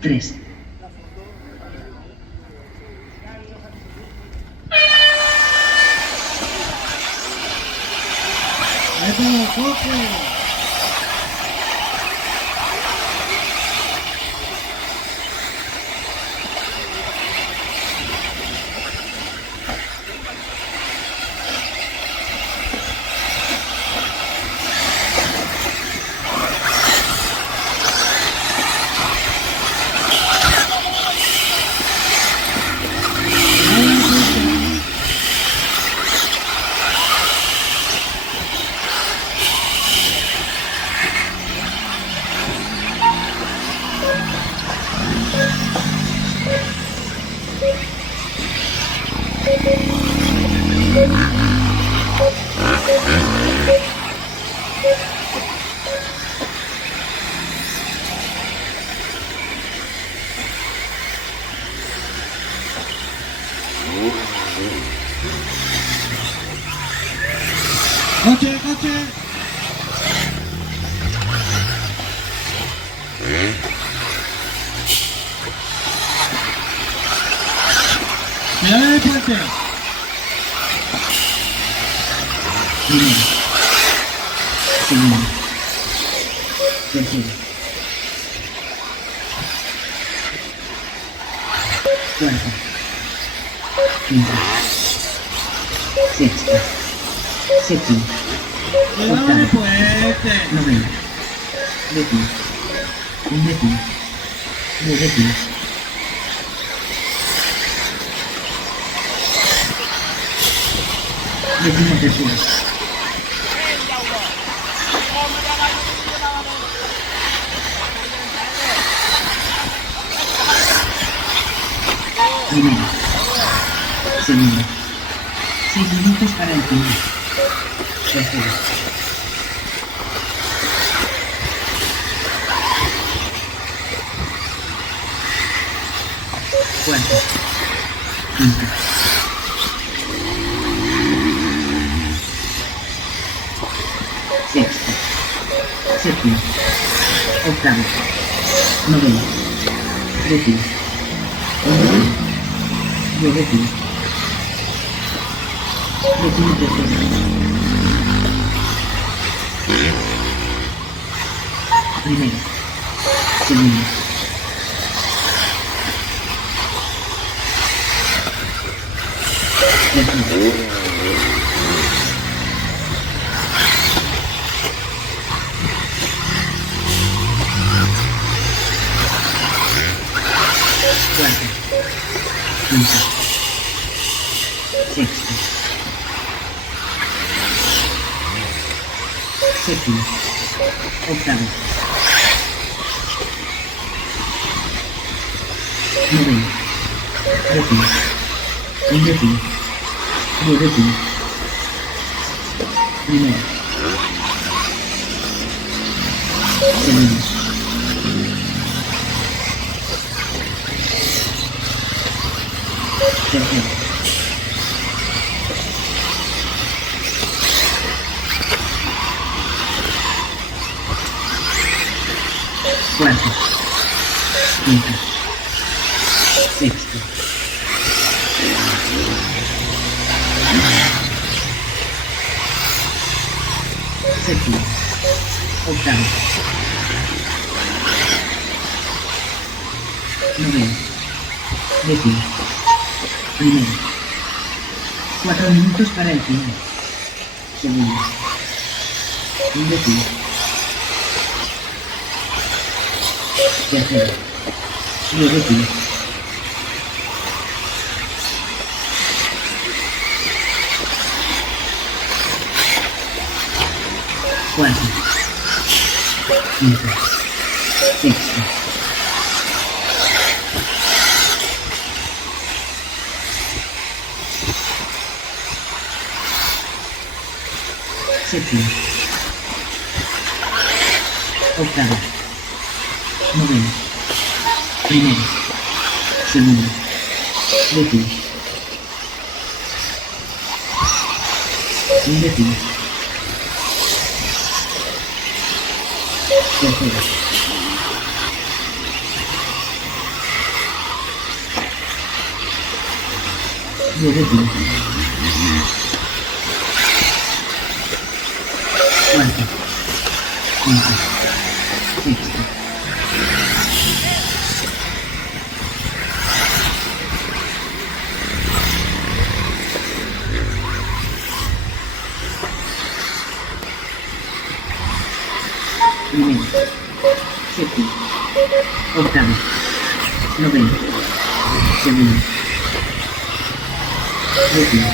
3. ¡Eso, coche! ¡Coche, coche! ¡Cuidado en el puente! Primero. Segundo. Tercero. Cuarto. Quinto. Sexto. Séptimo. ¡Cuidado en el puente! Noveno. Décimo. Undécimo. Duodécimo. Décimo tercero. Primero. Segundo. 6 minutos para el final. Tercero. Cuarto. Quinto. Sexto. Séptimo. Octavo. Noveno. Décimo. Undécimo. Duodécimo. Décimo tercero. Primero. Segundo. Tercero. Cuarto. Quinto. Sexto. Séptimo. Octavo. Noveno. Décimo. Undécimo. Duodécimo. Primero. Segundo. Tercero. Cuarto. Quinto. Sexto. Séptimo. Octavo. Noveno. Décimo. Primero. 4 minutos para el final. Segundo. Undécimo. Tercero. Duodécimo. Cuarto. Quinto. Sexto. Séptimo. Octavo. Noveno. Primero. Segundo. Décimo. Undécimo. Tercero. Ritmo. Cuarta. Quinta. Sexta. Primero. Séptimo. Octavo. Noveno. Segundo. Décimo.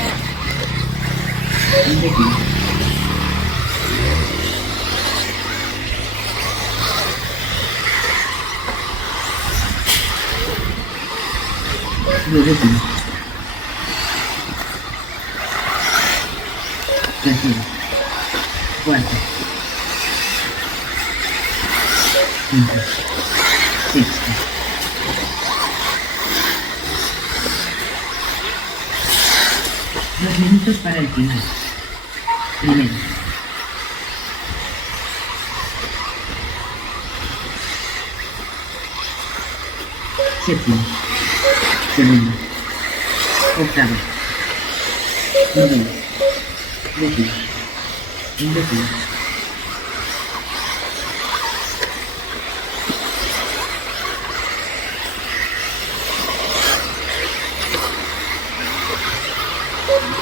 Undécimo. Duodécimo. Tercero. Cuarto. Quinto. Sexto. 2 minutos para el final. Primero. Séptimo. Segundo. Octavo. Noveno. Décimo. Undécimo.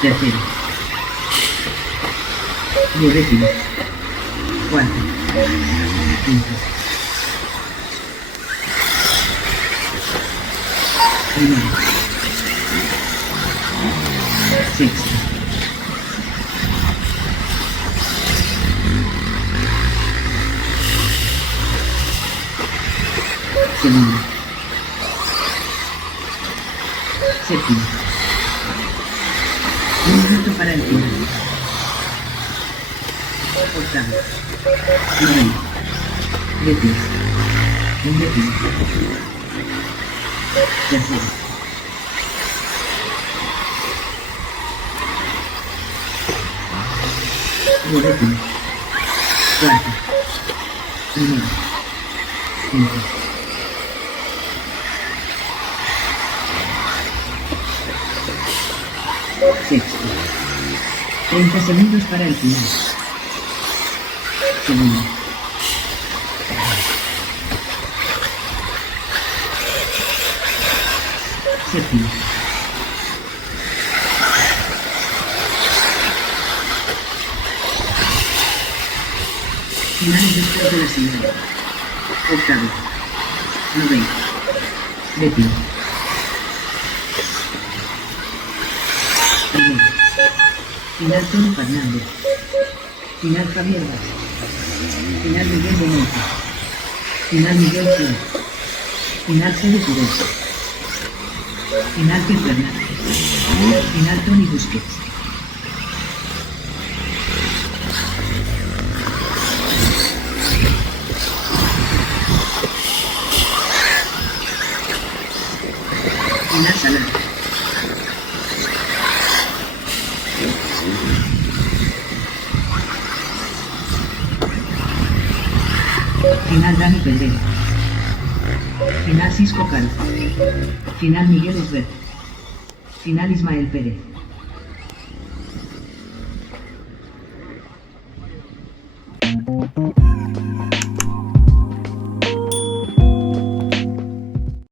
Tercero. Duodécimo. Cuarto. Quinto. Primero. Sexto. Segundo. Séptimo. 1 minuto para el final. Octavo. Noveno. Décimo. Undécimo. Tercero. Duodécimo. Cuarto. Primero. Quinto. Sexto. 30 segundos para el final. Segundo. Séptimo. Finales después de la señal. Octavo. Noveno. Décimo. Primero. Final Tony Fernández. Final Javier Vázquez. Final Miguel de Monte. Final Miguel Flores. Final Fede Pérez. Final Pep Fernández. Final Tony Busquets. Final Salah. Final Dani Pedrero. Final Cisco Cal. Final Miguel Esbert. Final Ismael Pérez.